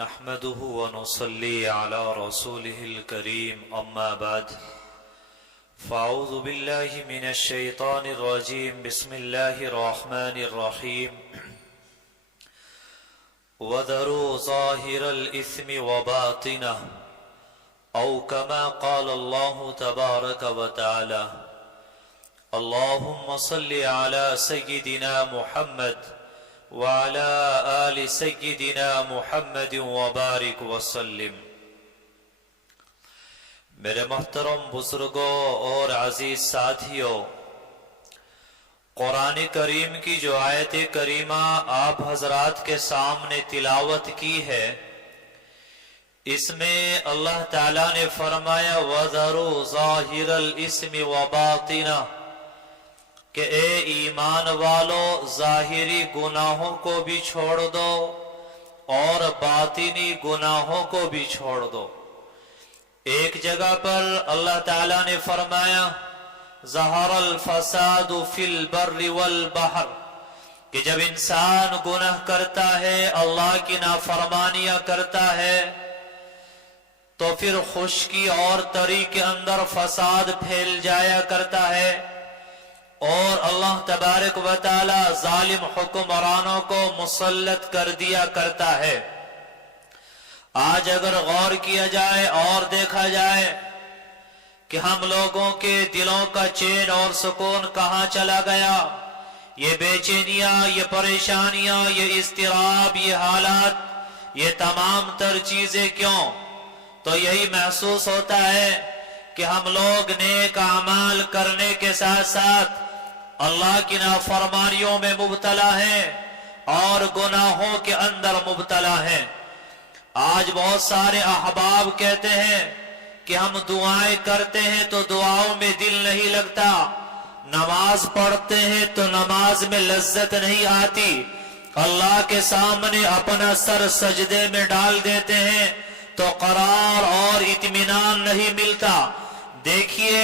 نحمده ونصلي على رسوله الكريم أما بعد فأعوذ بالله من الشيطان الرجيم بسم الله الرحمن الرحيم وذروا ظاهر الإثم وباطنه أو كما قال الله تبارك وتعالى اللهم صل على سيدنا محمد وعلى آل سيدنا محمد وبارك وسلم۔ میرے محترم بزرگوں اور عزیز ساتھیوں، قرآن کریم کی جو آیت کریمہ آپ حضرات کے سامنے تلاوت کی ہے، اس میں اللہ تعالیٰ نے فرمایا وَذَرُوا ظَاهِرَ الْإِثْمِ وَبَاطِنَهُ کہ اے ایمان والو ظاہری گناہوں کو بھی چھوڑ دو اور باطنی گناہوں کو بھی چھوڑ دو۔ ایک جگہ پر اللہ تعالیٰ نے فرمایا ظہر الفساد فی البر والبحر کہ جب انسان گناہ کرتا ہے، اللہ کی نافرمانیاں کرتا ہے، تو پھر خشکی اور تری کے اندر فساد پھیل جایا کرتا ہے اور اللہ تبارک و تعالی ظالم حکمرانوں کو مسلط کر دیا کرتا ہے۔ آج اگر غور کیا جائے اور دیکھا جائے کہ ہم لوگوں کے دلوں کا چین اور سکون کہاں چلا گیا، یہ بے چینیاں، یہ پریشانیاں، یہ اضطراب، یہ حالات، یہ تمام تر چیزیں کیوں؟ تو یہی محسوس ہوتا ہے کہ ہم لوگ نیک اعمال کرنے کے ساتھ ساتھ اللہ کی نافرمانیوں میں مبتلا ہیں اور گناہوں کے اندر مبتلا ہیں۔ آج بہت سارے احباب کہتے ہیں کہ ہم دعائیں کرتے ہیں تو دعاؤں میں دل نہیں لگتا، نماز پڑھتے ہیں تو نماز میں لذت نہیں آتی، اللہ کے سامنے اپنا سر سجدے میں ڈال دیتے ہیں تو قرار اور اطمینان نہیں ملتا۔ دیکھیے،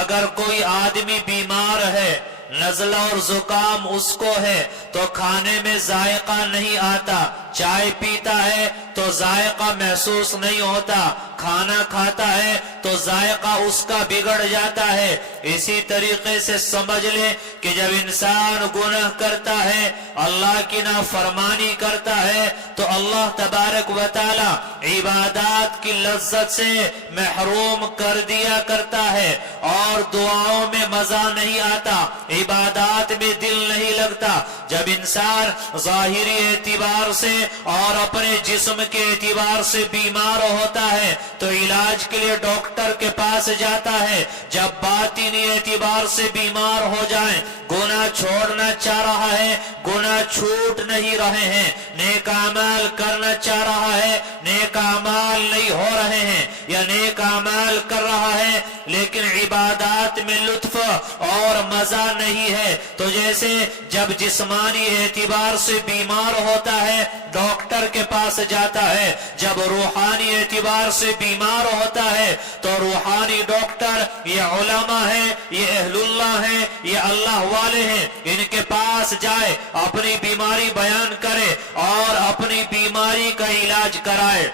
اگر کوئی آدمی بیمار ہے، نزلہ اور زکام اس کو ہے، تو کھانے میں ذائقہ نہیں آتا، چائے پیتا ہے تو ذائقہ محسوس نہیں ہوتا، کھانا کھاتا ہے تو ذائقہ اس کا بگڑ جاتا ہے۔ اسی طریقے سے سمجھ لے کہ جب انسان گناہ کرتا ہے، اللہ کی نافرمانی کرتا ہے، تو اللہ تبارک و تعالی عبادات کی لذت سے محروم کر دیا کرتا ہے اور دعاؤں میں مزہ نہیں آتا، عبادات میں دل نہیں لگتا۔ جب انسان ظاہری اعتبار سے اور اپنے جسم کے اعتبار سے بیمار ہوتا ہے تو علاج کے لیے ڈاکٹر کے پاس جاتا ہے، جب باطنی اعتبار سے بیمار ہو جائیں، گناہ چھوڑنا چاہ رہا ہے، گناہ چھوٹ نہیں رہے ہیں، نیک اعمال کرنا چاہ رہا ہے، نیک اعمال نہیں ہو رہے ہیں، یا نیک اعمال کر رہا ہے لیکن عبادات میں لطف اور مزہ نہیں ہے، تو جیسے جب جسمانی اعتبار سے بیمار ہوتا ہے ڈاکٹر کے پاس جاتا ہے، جب روحانی اعتبار سے بیمار ہوتا ہے تو روحانی ڈاکٹر یہ علماء ہیں، یہ اہل اللہ ہیں، یہ اللہ والے ہیں، ان کے پاس جائے، اپنی بیماری بیان کرے اور اپنی بیماری کا علاج کرائے۔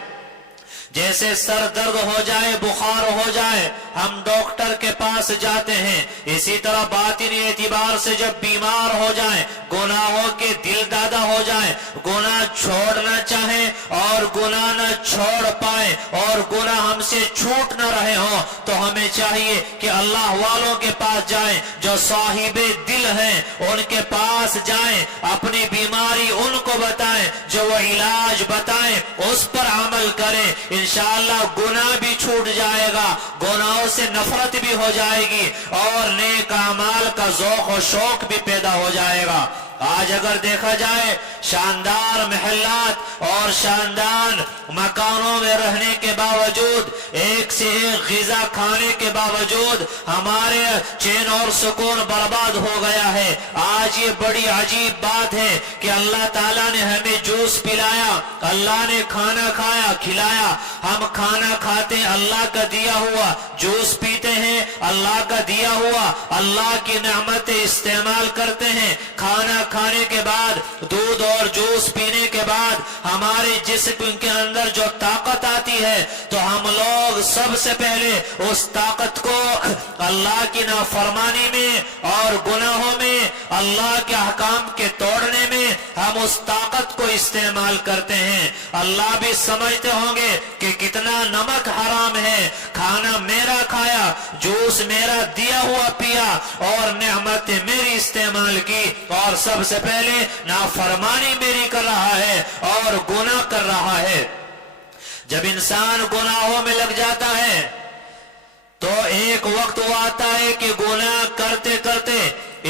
جیسے سر درد ہو جائے، بخار ہو جائے، ہم ڈاکٹر کے پاس جاتے ہیں، اسی طرح باطنی اعتبار سے جب بیمار ہو جائیں، گناہوں کے دل دادا ہو جائیں، گناہ چھوڑنا چاہیں اور گناہ نہ چھوڑ پائیں اور گناہ ہم سے چھوٹ نہ رہے ہوں، تو ہمیں چاہیے کہ اللہ والوں کے پاس جائیں، جو صاحب دل ہیں ان کے پاس جائیں، اپنی بیماری ان کو بتائیں، جو وہ علاج بتائیں اس پر عمل کریں، انشاءاللہ گناہ بھی چھوٹ جائے گا، گناہوں سے نفرت بھی ہو جائے گی اور نیک اعمال کا ذوق و شوق بھی پیدا ہو جائے گا۔ آج اگر دیکھا جائے شاندار محلات اور شاندار مکانوں میں رہنے کے باوجود، ایک سے ایک غذا کھانے کے باوجود ہمارے چین اور سکون برباد ہو گیا ہے۔ آج یہ بڑی عجیب بات ہے کہ اللہ تعالیٰ نے ہمیں جوس پلایا، اللہ نے کھانا کھایا کھلایا، ہم کھانا کھاتے ہیں اللہ کا دیا ہوا، جوس پیتے ہیں اللہ کا دیا ہوا، اللہ کی نعمتیں استعمال کرتے ہیں، کھانا کھانے کے بعد، دودھ اور جوس پینے کے بعد ہمارے جسم کے اندر جو طاقت آتی ہے تو ہم لوگ سب سے پہلے اس طاقت کو اللہ کی نافرمانی میں اور گناہوں میں، اللہ کے احکام کے توڑنے میں ہم اس طاقت کو استعمال کرتے ہیں۔ اللہ بھی سمجھتے ہوں گے کہ کتنا نمک حرام ہے، کھانا میرا کھایا، جوس میرا دیا ہوا پیا اور نعمتیں میری استعمال کی، اور سب سے پہلے نافرمانی میری کر رہا ہے اور گناہ کر رہا ہے۔ جب انسان گناہوں میں لگ جاتا ہے تو ایک وقت وہ آتا ہے کہ گناہ کرتے کرتے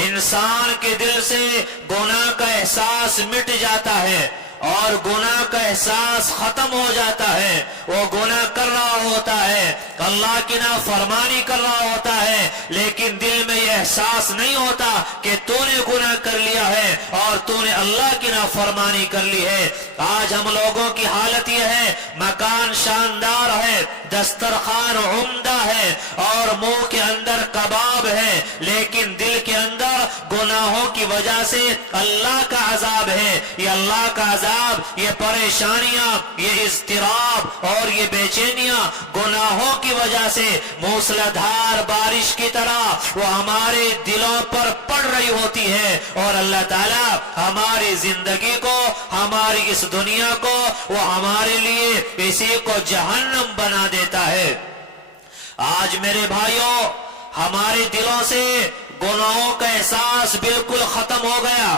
انسان کے دل سے گناہ کا احساس مٹ جاتا ہے اور گناہ کا احساس ختم ہو جاتا ہے۔ وہ گناہ کر رہا ہوتا ہے، اللہ کی نافرمانی کر رہا ہوتا ہے، لیکن دل میں یہ احساس نہیں ہوتا کہ تو نے گناہ کر لیا ہے اور تو نے اللہ کی نافرمانی کر لی ہے۔ آج ہم لوگوں کی حالت یہ ہے، مکان شاندار ہے، دسترخوان عمدہ ہے اور منہ کے اندر کباب ہے، لیکن دل کے اندر گناہوں کی وجہ سے اللہ کا عذاب ہے۔ یہ اللہ کا عذاب، یہ پریشانیاں، یہ اضطراب اور یہ بے چینیاں گناہوں کی وجہ سے موسلادھار بارش کی طرح وہ ہمارے دلوں پر پڑ رہی ہوتی ہے، اور اللہ تعالیٰ ہماری زندگی کو، ہماری اس دنیا کو وہ ہمارے لیے اسی کو جہنم بنا دیتا ہے۔ آج میرے بھائیوں، ہمارے دلوں سے گناہوں کا احساس بالکل ختم ہو گیا۔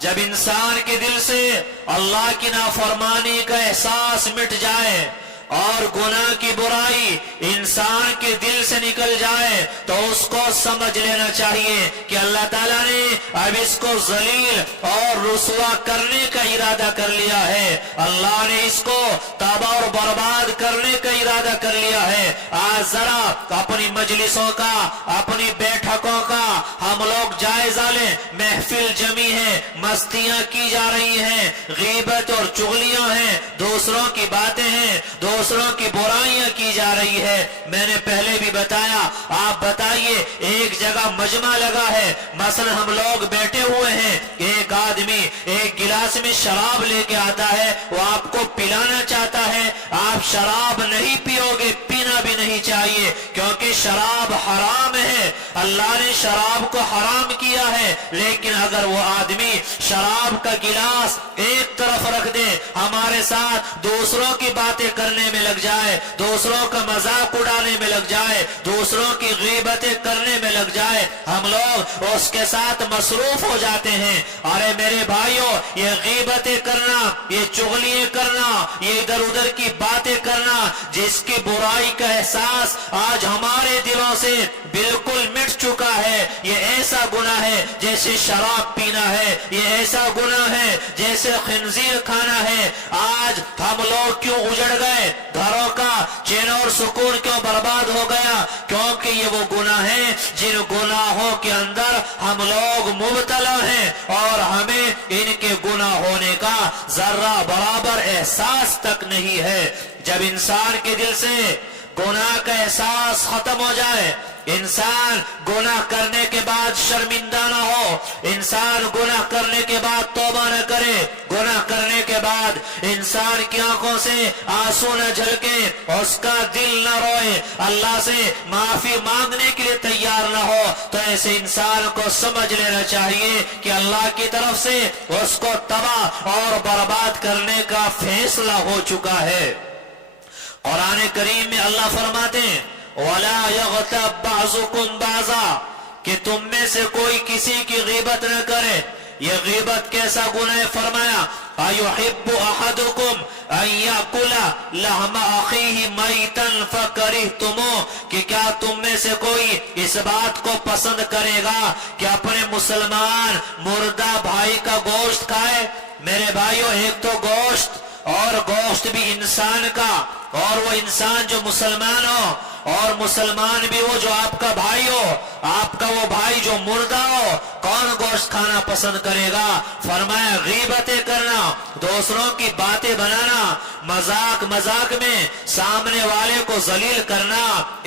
جب انسان کے دل سے اللہ کی نافرمانی کا احساس مٹ جائے اور گناہ کی برائی انسان کے دل سے نکل جائے تو اس کو سمجھ لینا چاہیے کہ اللہ تعالیٰ نے اب اس کو ذلیل اور رسوا کرنے کا ارادہ کر لیا ہے، اللہ نے اس کو تباہ اور برباد کرنے کا ارادہ کر لیا ہے۔ آج ذرا اپنی مجلسوں کا، اپنی بیٹھکوں کا ہم لوگ جائزہ لیں۔ محفل جمی ہے، مستیاں کی جا رہی ہیں، غیبت اور چغلیاں ہیں، دوسروں کی باتیں ہیں، دوسروں کی برائیاں کی جا رہی ہے۔ میں نے پہلے بھی بتایا، آپ بتائیے ایک جگہ مجمع لگا ہے، مثلا ہم لوگ بیٹھے ہوئے ہیں، ایک آدمی ایک گلاس میں شراب لے کے آتا ہے، وہ آپ کو پلانا چاہتا ہے، آپ شراب نہیں پیو گے، پینا بھی نہیں چاہیے کیونکہ شراب حرام ہے، اللہ نے شراب کو حرام کیا ہے۔ لیکن اگر وہ آدمی شراب کا گلاس ایک طرف رکھ دے، ہمارے ساتھ دوسروں کی باتیں کرنے میں لگ جائے، دوسروں کا مذاق اڑانے میں لگ جائے، دوسروں کی غیبتیں کرنے میں لگ جائے، ہم لوگ اس کے ساتھ مصروف ہو جاتے ہیں۔ ارے میرے بھائیوں، یہ غیبتیں کرنا، یہ چغلیاں کرنا، یہ ادھر ادھر کی باتیں کرنا، جس کی برائی کا احساس آج ہمارے دلوں سے بالکل مٹ چکا ہے، یہ ایسا گناہ ہے جیسے شراب پینا ہے، یہ ایسا گناہ ہے جیسے خنزیر کھانا ہے۔ آج ہم لوگ کیوں اجڑ گئے، گھروں کا چین اور سکون کیوں برباد ہو گیا؟ کیونکہ یہ وہ گناہ ہیں جن گناہوں کے اندر ہم لوگ مبتلا ہیں اور ہمیں ان کے گناہ ہونے کا ذرہ برابر احساس تک نہیں ہے۔ جب انسان کے دل سے گناہ کا احساس ختم ہو جائے، انسان گناہ کرنے کے بعد شرمندہ نہ ہو، انسان گناہ کرنے کے بعد توبہ نہ کرے، گناہ کرنے کے بعد انسان کی آنکھوں سے آنسو نہ جھلکے، اس کا دل نہ روئے، اللہ سے معافی مانگنے کے لیے تیار نہ ہو، تو ایسے انسان کو سمجھ لینا چاہیے کہ اللہ کی طرف سے اس کو تباہ اور برباد کرنے کا فیصلہ ہو چکا ہے۔ قرآن کریم میں اللہ فرماتے ہیں وَلَا يَغْتَبْ بَعْضُكُمْ بَعْضًا، کہ تم میں سے کوئی کسی کی غیبت نہ کرے۔ یہ غیبت کیسا گناہ ہے؟ فرمایا أَيُحِبُّ أَحَدُكُمْ أَن يَأْكُلَ لَحْمَ أَخِيهِ مَيْتًا فَكَرِهْتُمُوهُ، کہ کیا تم میں سے کوئی اس بات کو پسند کرے گا کہ اپنے مسلمان مردہ بھائی کا گوشت کھائے؟ میرے بھائیوں، ایک تو گوشت اور اور گوشت بھی انسان کا، اور وہ انسان جو مسلمان ہو، اور مسلمان بھی وہ جو آپ کا بھائی ہو، آپ کا وہ بھائی جو مردہ ہو، کون گوشت کھانا پسند کرے گا؟ فرمایا غیبتیں کرنا، دوسروں کی باتیں بنانا، مذاق میں سامنے والے کو ذلیل کرنا،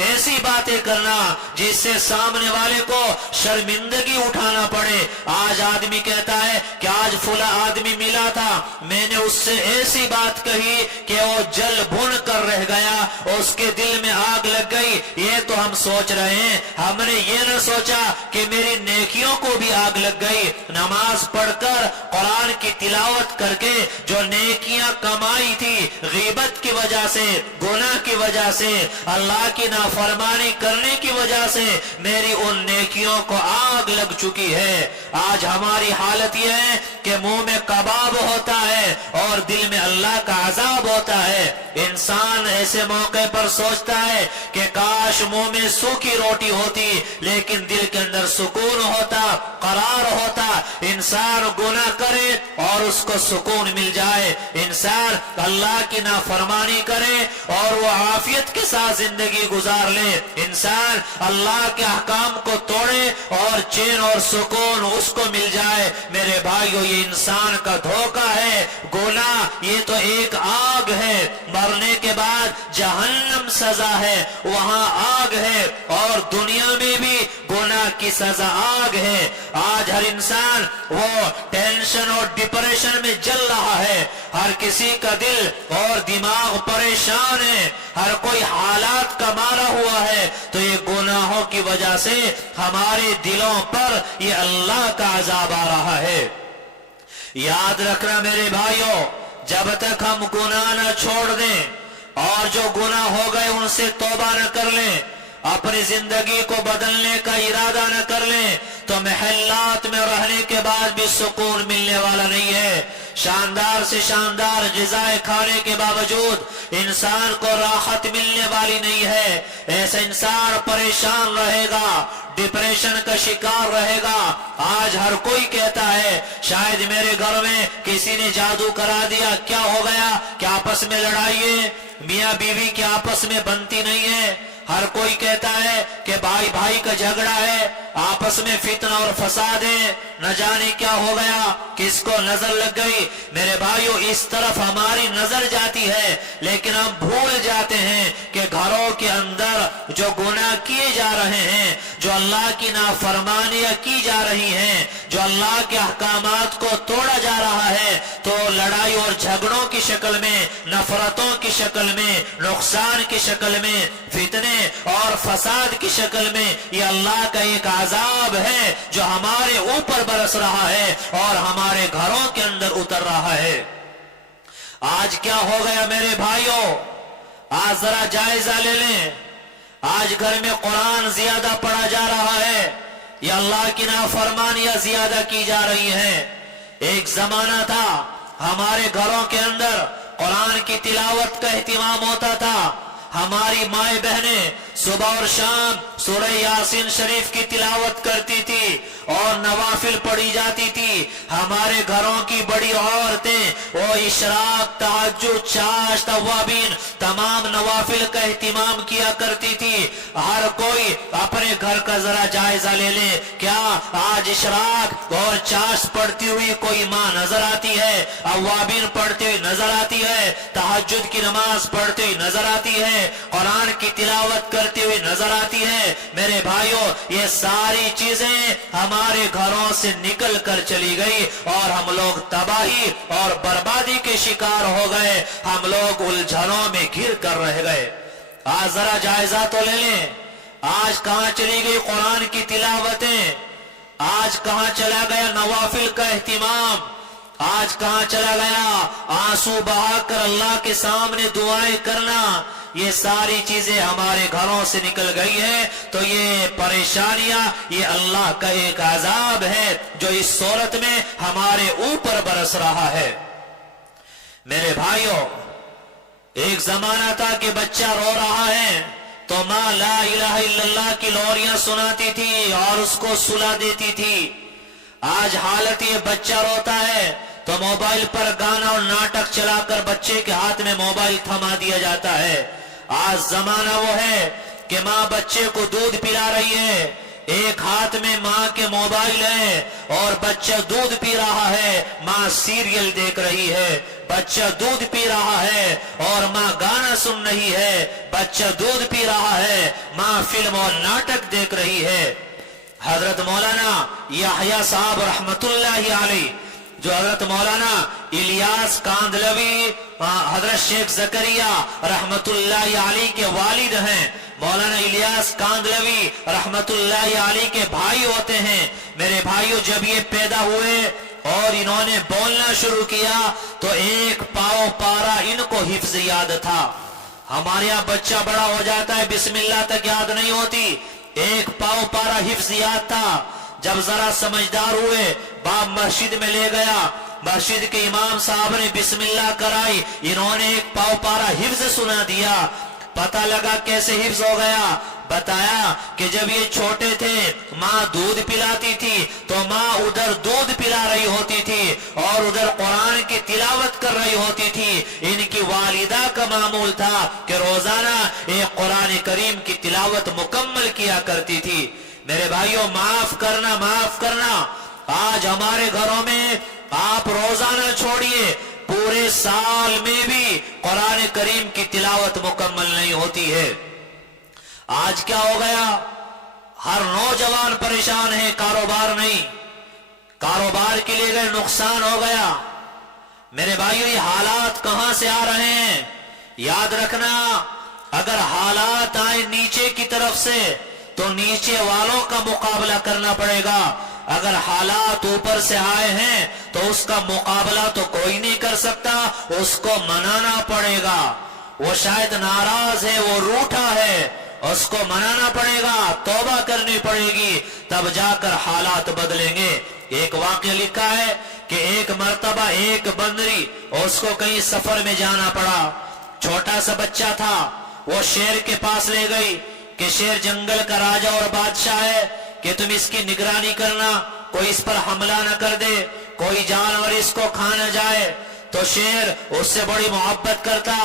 ایسی باتیں کرنا جس سے سامنے والے کو شرمندگی اٹھانا پڑے۔ آج آدمی کہتا ہے کہ آج فلاں آدمی ملا تھا، میں نے اس سے ایسی بات کہی کہ وہ جل بھن کر رہ گیا، اس کے دل میں آگ لگ گئی۔ یہ تو ہم سوچ رہے ہیں، ہم نے یہ نہ سوچا کہ میری نیکیوں کو بھی آگ لگ گئی۔ نماز پڑھ کر، قرآن کی تلاوت کر کے جو نیکیاں کمائی تھی، غیبت کی وجہ سے، گناہ کی وجہ سے، اللہ کی نافرمانی کرنے کی وجہ سے میری ان نیکیوں کو آگ لگ چکی ہے۔ آج ہماری حالت یہ ہے کہ منہ میں کباب ہوتا ہے اور دل میں اللہ کا عذاب ہوتا ہے۔ انسان ایسے موقع پر سوچتا ہے کہ کاش منہ میں سوکھی روٹی ہوتی لیکن دل کے اندر سکون ہوتا، قرار ہوتا۔ انسان گناہ کرے اور اس کو سکون مل جائے، انسان اللہ کی نافرمانی کرے اور وہ عافیت کے ساتھ زندگی گزار لے، انسان اللہ کے احکام کو توڑے اور چین اور سکون اس کو مل جائے۔ میرے بھائیو، یہ انسان کا دھوکہ ہے۔ گناہ یہ تو ایک آگ ہے، مرنے کے بعد جہنم سزا ہے، وہاں آگ ہے، اور دنیا میں بھی گناہ کی سزا آگ ہے۔ آج ہر انسان وہ ٹینشن اور ڈپریشن میں جل رہا ہے، ہر کسی کا دل اور دماغ پریشان ہے، ہر کوئی حالات کا مارا ہوا ہے۔ تو یہ گناہوں کی وجہ سے ہمارے دلوں پر یہ اللہ کا عذاب آ رہا ہے۔ یاد رکھنا میرے بھائیوں، جب تک ہم گناہ نہ چھوڑ دیں اور جو گناہ ہو گئے ان سے توبہ نہ کر لیں، اپنی زندگی کو بدلنے کا ارادہ نہ کر لیں، تو محلات میں رہنے کے بعد بھی سکون ملنے والا نہیں ہے۔ شاندار سے شاندار غذائیں کھانے کے باوجود انسان کو راحت ملنے والی نہیں ہے۔ ایسا انسان پریشان رہے گا، ڈپریشن کا شکار رہے گا۔ آج ہر کوئی کہتا ہے شاید میرے گھر میں کسی نے جادو کرا دیا، کیا ہو گیا کہ آپس میں لڑائی ہے، میاں بیوی کی آپس میں بنتی نہیں ہے۔ ہر کوئی کہتا ہے کہ بھائی بھائی کا جھگڑا ہے، آپس میں فتنہ اور فساد ہے، نہ جانے کیا ہو گیا، کس کو نظر لگ گئی۔ میرے بھائیو، اس طرف ہماری نظر جاتی ہے لیکن ہم بھول جاتے ہیں کہ گھروں کے اندر جو گناہ کیے جا رہے ہیں، جو اللہ کی نافرمانیاں کی جا رہی ہیں، جو اللہ کے احکامات کو توڑا جا رہا ہے، تو لڑائی اور جھگڑوں کی شکل میں، نفرتوں کی شکل میں، نقصان کی شکل میں، فتنے اور فساد کی شکل میں یہ اللہ کا ایک عذاب ہے جو ہمارے اوپر برس رہا ہے اور ہمارے گھروں کے اندر اتر رہا ہے۔ آج کیا ہو گیا میرے بھائیوں؟ آج ذرا جائزہ لے لیں۔ آج گھر میں قرآن زیادہ پڑھا جا رہا ہے یا اللہ کی نافرمانیاں زیادہ کی جا رہی ہیں؟ ایک زمانہ تھا ہمارے گھروں کے اندر قرآن کی تلاوت کا اہتمام ہوتا تھا، ہماری مائیں بہنیں صبح اور شام سورہ یاسین شریف کی تلاوت کرتی تھی اور نوافل پڑھی جاتی تھی۔ ہمارے گھروں کی بڑی عورتیں وہ اشراق، تہجد، چاشت، اوابین تمام نوافل کا اہتمام کیا کرتی تھی۔ ہر کوئی اپنے گھر کا ذرا جائزہ لے لے، کیا آج اشراق اور چاشت پڑھتی ہوئی کوئی ماں نظر آتی ہے؟ اوابین پڑھتی ہوئی نظر آتی ہے؟ تہجد کی نماز پڑھتی ہوئی نظر آتی ہے؟ قرآن کی تلاوت کرتی ہوئی نظر آتی ہے؟ میرے بھائیوں، یہ ساری چیزیں ہمارے گھروں سے نکل کر چلی گئی اور ہم لوگ تباہی اور بربادی کے شکار ہو گئے، ہم لوگ الجھنوں میں گر کر رہ گئے۔ آج ذرا جائزہ تو لے لیں، آج کہاں چلی گئی قرآن کی تلاوتیں؟ آج کہاں چلا گیا نوافل کا اہتمام؟ آج کہاں چلا گیا آنسو بہا کر اللہ کے سامنے دعائیں کرنا؟ یہ ساری چیزیں ہمارے گھروں سے نکل گئی ہیں۔ تو یہ پریشانیاں، یہ اللہ کا ایک عذاب ہے جو اس صورت میں ہمارے اوپر برس رہا ہے۔ میرے بھائیوں، ایک زمانہ تھا کہ بچہ رو رہا ہے تو ماں لا الہ الا اللہ کی لوریاں سناتی تھی اور اس کو سلا دیتی تھی۔ آج حالت یہ بچہ روتا ہے تو موبائل پر گانا اور ناٹک چلا کر بچے کے ہاتھ میں موبائل تھما دیا جاتا ہے۔ آج زمانہ وہ ہے کہ ماں بچے کو دودھ پلا رہی ہے، ایک ہاتھ میں ماں کے موبائل ہے اور بچہ دودھ پی رہا ہے، ماں سیریل دیکھ رہی ہے۔ بچہ دودھ پی رہا ہے اور ماں گانا سن رہی ہے، بچہ دودھ پی رہا ہے، ماں فلم اور ناٹک دیکھ رہی ہے۔ حضرت مولانا یحییٰ صاحب رحمت اللہ علیہ، جو حضرت مولانا الیاس کاندھلوی حضرت شیخ زکریا رحمت اللہ علیہ کے والد ہیں، مولانا الیاس کاندھلوی رحمت اللہ علیہ کے بھائی ہوتے ہیں۔ میرے بھائیوں، جب یہ پیدا ہوئے اور انہوں نے بولنا شروع کیا تو ایک پاؤ پارا ان کو حفظ یاد تھا۔ ہمارے یہاں بچہ بڑا ہو جاتا ہے، بسم اللہ تک یاد نہیں ہوتی، ایک پاؤ پارا حفظ یاد تھا۔ جب ذرا سمجھدار ہوئے، باپ مسجد میں لے گیا، مسجد کے امام صاحب نے بسم اللہ کرائی، انہوں نے ایک پاؤ پارا حفظ سنا دیا۔ پتہ لگا کیسے حفظ ہو گیا، بتایا کہ جب یہ چھوٹے تھے ماں دودھ پلاتی تھی تو ماں ادھر دودھ پلا رہی ہوتی تھی اور ادھر قرآن کی تلاوت کر رہی ہوتی تھی۔ ان کی والدہ کا معمول تھا کہ روزانہ ایک قرآن کریم کی تلاوت مکمل کیا کرتی تھی۔ میرے بھائیوں، معاف کرنا، آج ہمارے گھروں میں آپ روزانہ چھوڑیے، پورے سال میں بھی قرآن کریم کی تلاوت مکمل نہیں ہوتی ہے۔ آج کیا ہو گیا؟ ہر نوجوان پریشان ہے، کاروبار نہیں، کاروبار کے لیے گئے نقصان ہو گیا۔ میرے بھائیو، یہ حالات کہاں سے آ رہے ہیں؟ یاد رکھنا، اگر حالات آئے نیچے کی طرف سے تو نیچے والوں کا مقابلہ کرنا پڑے گا، اگر حالات اوپر سے آئے ہیں تو اس کا مقابلہ تو کوئی نہیں کر سکتا، اس کو منانا پڑے گا۔ وہ شاید ناراض ہے، وہ روٹھا ہے، اس کو منانا پڑے گا، توبہ کرنی پڑے گی، تب جا کر حالات بدلیں گے۔ ایک واقعہ لکھا ہے کہ ایک مرتبہ ایک بندری، اس کو کہیں سفر میں جانا پڑا، چھوٹا سا بچہ تھا، وہ شیر کے پاس لے گئی کہ شیر جنگل کا راجا اور بادشاہ ہے، کہ تم اس کی نگرانی کرنا، کوئی اس پر حملہ نہ کر دے، کوئی جانور اس کو کھا نہ جائے۔ تو شیر اس سے بڑی محبت کرتا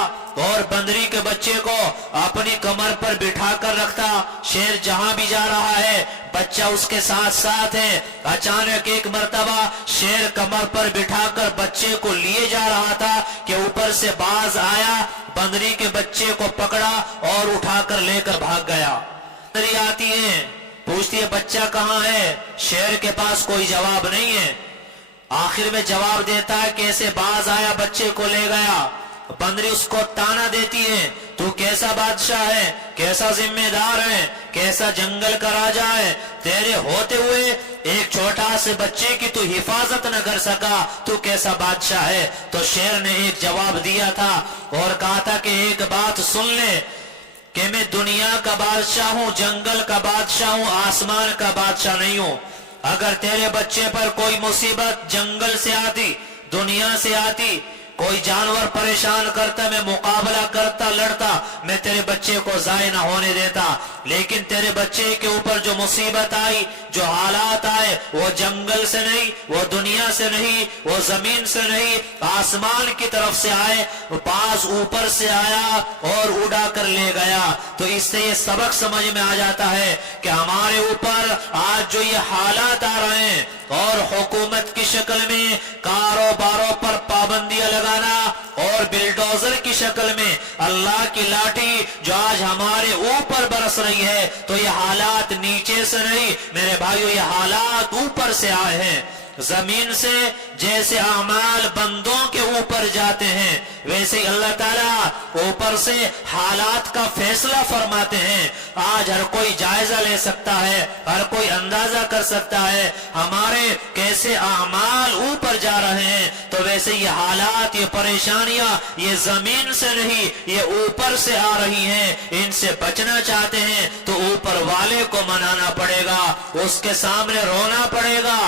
اور بندری کے بچے کو اپنی کمر پر بٹھا کر رکھتا، شیر جہاں بھی جا رہا ہے بچہ اس کے ساتھ ساتھ ہے۔ اچانک ایک مرتبہ شیر کمر پر بٹھا کر بچے کو لیے جا رہا تھا کہ اوپر سے باز آیا، بندری کے بچے کو پکڑا اور اٹھا کر لے کر بھاگ گیا۔ بندری آتی ہے، پوچھتی ہے بچہ کہاں ہے؟ شیر کے پاس کوئی جواب نہیں ہے۔ آخر میں جواب دیتا ہے، کیسے باز آیا بچے کو لے گیا۔ بندری اس کو تانا دیتی ہے، تو کیسا بادشاہ ہے، کیسا ذمہ دار ہے، کیسا جنگل کا راجا ہے، تیرے ہوتے ہوئے ایک چھوٹا سے بچے کی تو حفاظت نہ کر سکا، تو کیسا بادشاہ ہے؟ تو شیر نے ایک جواب دیا تھا اور کہا تھا کہ ایک بات سن لے کہ میں دنیا کا بادشاہ ہوں، جنگل کا بادشاہ ہوں، آسمان کا بادشاہ نہیں ہوں۔ اگر تیرے بچے پر کوئی مصیبت جنگل سے آتی، دنیا سے آتی، کوئی جانور پریشان کرتا، میں مقابلہ کرتا، لڑتا، میں تیرے بچے کو ضائع نہ ہونے دیتا، لیکن تیرے بچے کے اوپر جو مصیبت آئی، جو حالات آئے، وہ جنگل سے نہیں، وہ دنیا سے نہیں، وہ زمین سے نہیں، آسمان کی طرف سے آئے، باز اوپر سے آیا اور اڑا کر لے گیا۔ تو اس سے یہ سبق سمجھ میں آ جاتا ہے کہ ہمارے اوپر آج جو یہ حالات آ رہے ہیں اور حکومت کی شکل میں کاروباروں پر پابندیاں لگانا اور بلڈوزر کی شکل میں اللہ کی لاٹھی جو آج ہمارے اوپر برس رہی ہے، تو یہ حالات نیچے سے نہیں میرے بھائیو، یہ حالات اوپر سے آئے ہیں۔ زمین سے جیسے اعمال بندوں کے اوپر جاتے ہیں، ویسے ہی اللہ تعالیٰ اوپر سے حالات کا فیصلہ فرماتے ہیں۔ آج ہر کوئی جائزہ لے سکتا ہے، ہر کوئی اندازہ کر سکتا ہے ہمارے کیسے اعمال اوپر جا رہے ہیں، تو ویسے یہ حالات، یہ پریشانیاں، یہ زمین سے نہیں، یہ اوپر سے آ رہی ہیں۔ ان سے بچنا چاہتے ہیں تو اوپر والے کو منانا پڑے گا، اس کے سامنے رونا پڑے گا،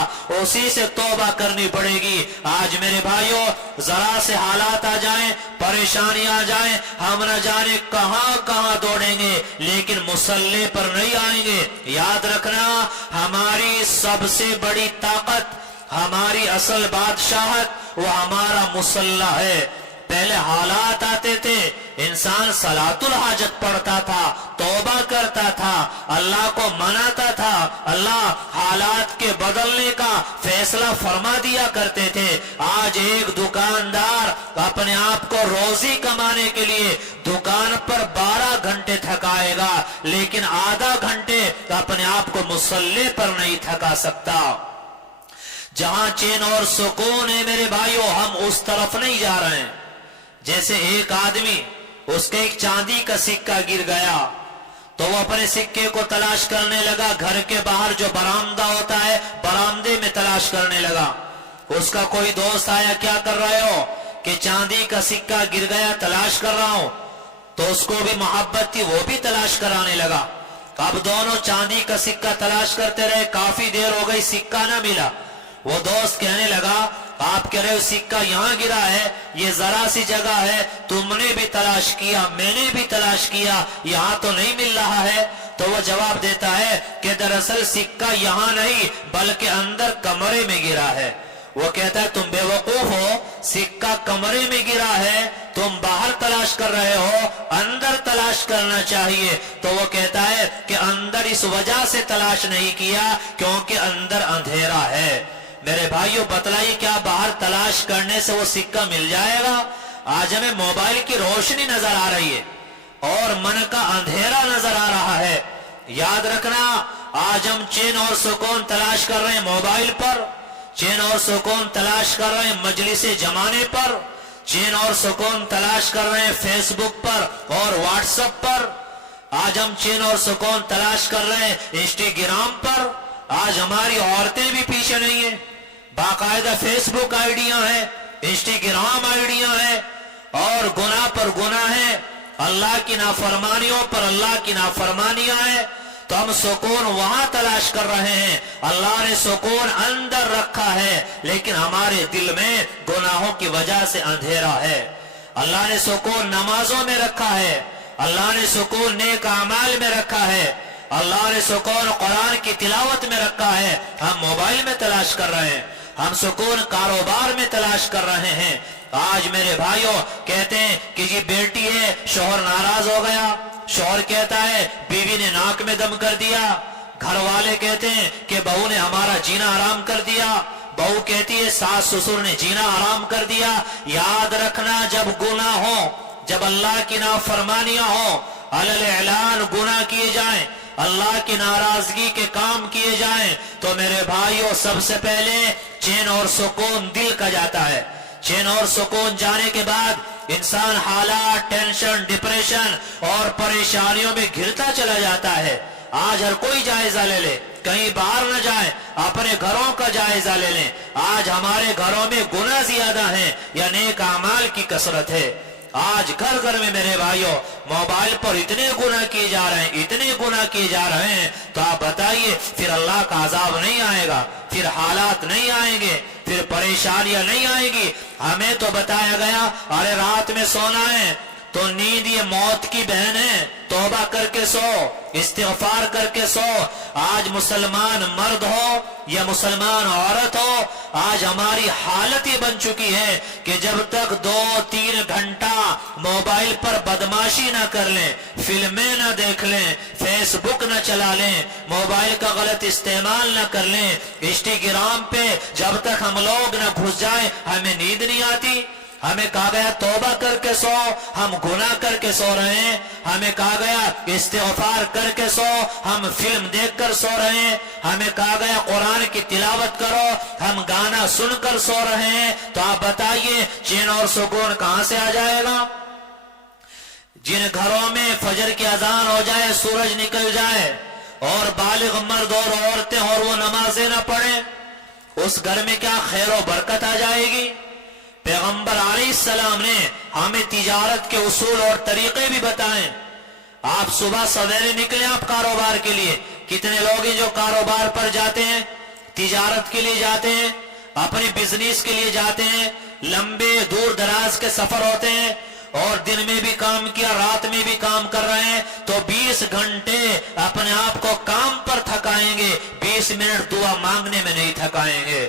اسی سے توبہ کرنی پڑے گی۔ آج میرے بھائیوں، ذرا سے حالات آ جائیں، پریشانی آ جائیں، ہم نہ جانے کہاں کہاں دوڑیں گے، لیکن مسلح پر نہیں آئیں گے۔ یاد رکھنا، ہماری سب سے بڑی طاقت ہماری اصل بادشاہت وہ ہمارا مسلح ہے۔ پہلے حالات آتے تھے، انسان صلاۃ الحاجت پڑھتا تھا، توبہ کرتا تھا، اللہ کو مناتا تھا، اللہ حالات کے بدلنے کا فیصلہ فرما دیا کرتے تھے۔ آج ایک دکاندار اپنے آپ کو روزی کمانے کے لیے دکان پر 12 گھنٹے تھکائے گا، لیکن آدھا گھنٹے اپنے آپ کو مصلی پر نہیں تھکا سکتا۔ جہاں چین اور سکون ہے میرے بھائیو، ہم اس طرف نہیں جا رہے ہیں۔ جیسے ایک آدمی، اس کے ایک چاندی کا سکہ گر گیا تو وہ اپنے سکے کو تلاش کرنے لگا، گھر کے باہر جو برآمدہ ہوتا ہے برآمدے میں تلاش کرنے لگا۔ اس کا کوئی دوست آیا، کیا کر رہے ہو؟ کہ چاندی کا سکہ گر گیا، تلاش کر رہا ہوں۔ تو اس کو بھی محبت تھی، وہ بھی تلاش کرانے لگا۔ اب دونوں چاندی کا سکہ تلاش کرتے رہے، کافی دیر ہو گئی، سکہ نہ ملا۔ وہ دوست کہنے لگا، آپ کہہ رہے ہو سکہ یہاں گرا ہے، یہ ذرا سی جگہ ہے، تم نے بھی تلاش کیا، میں نے بھی تلاش کیا، یہاں تو نہیں مل رہا ہے۔ تو وہ جواب دیتا ہے کہ دراصل سکہ یہاں نہیں بلکہ اندر کمرے میں گرا ہے۔ وہ کہتا ہے تم بے وقوف ہو، سکہ کمرے میں گرا ہے، تم باہر تلاش کر رہے ہو، اندر تلاش کرنا چاہیے۔ تو وہ کہتا ہے کہ اندر اس وجہ سے تلاش نہیں کیا کیونکہ اندر اندھیرا ہے۔ میرے بھائیو بتلائیے کیا باہر تلاش کرنے سے وہ سکہ مل جائے گا؟ آج ہمیں موبائل کی روشنی نظر آ رہی ہے اور من کا اندھیرا نظر آ رہا ہے۔ یاد رکھنا، آج ہم چین اور سکون تلاش کر رہے ہیں موبائل پر، چین اور سکون تلاش کر رہے ہیں مجلس جمانے پر، چین اور سکون تلاش کر رہے ہیں فیس بک پر اور واٹس ایپ پر۔ آج ہم چین اور سکون تلاش کر رہے ہیں انسٹاگرام پر۔ آج ہماری عورتیں بھی پیچھے نہیں ہیں، باقاعدہ فیس بک آئیڈیاں ہیں، انسٹاگرام آئیڈیاں ہیں، اور گناہ پر گناہ ہیں، اللہ کی نافرمانیوں پر اللہ کی نافرمانیاں ہیں۔ تو ہم سکون وہاں تلاش کر رہے ہیں، اللہ نے سکون اندر رکھا ہے لیکن ہمارے دل میں گناہوں کی وجہ سے اندھیرا ہے۔ اللہ نے سکون نمازوں میں رکھا ہے، اللہ نے سکون نیک اعمال میں رکھا ہے، اللہ نے سکون قرآن کی تلاوت میں رکھا ہے، ہم موبائل میں تلاش کر رہے ہیں، ہم سکون کاروبار میں تلاش کر رہے ہیں۔ آج میرے بھائیوں کہتے ہیں کہ جی بیٹی ہے، شوہر ناراض ہو گیا، شوہر کہتا ہے بیوی نے ناک میں دم کر دیا، گھر والے کہتے ہیں کہ بہو نے ہمارا جینا حرام کر دیا، بہو کہتی ہے ساس سسر نے جینا حرام کر دیا۔ یاد رکھنا، جب گناہ ہو، جب اللہ کی نافرمانیاں ہوں، علل اعلان گناہ کیے جائیں، اللہ کی ناراضگی کے کام کیے جائیں، تو میرے بھائیوں سب سے پہلے چین اور سکون دل کا جاتا ہے۔ چین اور سکون جانے کے بعد انسان حالات، ٹینشن، ڈپریشن اور پریشانیوں میں گھرتا چلا جاتا ہے۔ آج ہر کوئی جائزہ لے لے، کہیں باہر نہ جائیں، اپنے گھروں کا جائزہ لے لیں۔ آج ہمارے گھروں میں گناہ زیادہ ہیں یا نیک اعمال کی کثرت ہے؟ آج گھر گھر میں میرے بھائیوں موبائل پر اتنے گناہ کیے جا رہے ہیں، اتنے گناہ کیے جا رہے ہیں، تو آپ بتائیے پھر اللہ کا عذاب نہیں آئے گا؟ پھر حالات نہیں آئیں گے؟ پھر پریشانیاں نہیں آئیں گی؟ ہمیں تو بتایا گیا ارے رات میں سونا ہے تو نیند یہ موت کی بہن ہے، توبہ کر کے سو، استغفار کر کے سو۔ آج مسلمان مرد ہو یا مسلمان عورت ہو، آج ہماری حالت یہ بن چکی ہے کہ جب تک 2-3 گھنٹہ موبائل پر بدماشی نہ کر لیں، فلمیں نہ دیکھ لیں، فیس بک نہ چلا لیں، موبائل کا غلط استعمال نہ کر لیں، انسٹاگرام پہ جب تک ہم لوگ نہ گھس جائیں ہمیں نیند نہیں آتی۔ ہمیں کہا گیا توبہ کر کے سو، ہم گناہ کر کے سو رہے ہیں۔ ہمیں کہا گیا استغفار کر کے سو، ہم فلم دیکھ کر سو رہے ہیں۔ ہمیں کہا گیا قرآن کی تلاوت کرو، ہم گانا سن کر سو رہے ہیں۔ تو آپ بتائیے چین اور سکون کہاں سے آ جائے گا؟ جن گھروں میں فجر کی اذان ہو جائے، سورج نکل جائے اور بالغ مرد اور عورتیں اور وہ نمازیں نہ پڑھیں، اس گھر میں کیا خیر و برکت آ جائے گی؟ پیغمبر علیہ السلام نے ہمیں تجارت کے اصول اور طریقے بھی بتائیں۔ آپ صبح سویرے نکلیں آپ کاروبار کے لیے، کتنے لوگ ہیں جو کاروبار پر جاتے ہیں، تجارت کے لیے جاتے ہیں، اپنے بزنس کے لیے جاتے ہیں، لمبے دور دراز کے سفر ہوتے ہیں اور دن میں بھی کام کیا، رات میں بھی کام کر رہے ہیں، تو 20 گھنٹے اپنے آپ کو کام پر تھکائیں گے، 20 منٹ دعا مانگنے میں نہیں تھکائیں گے۔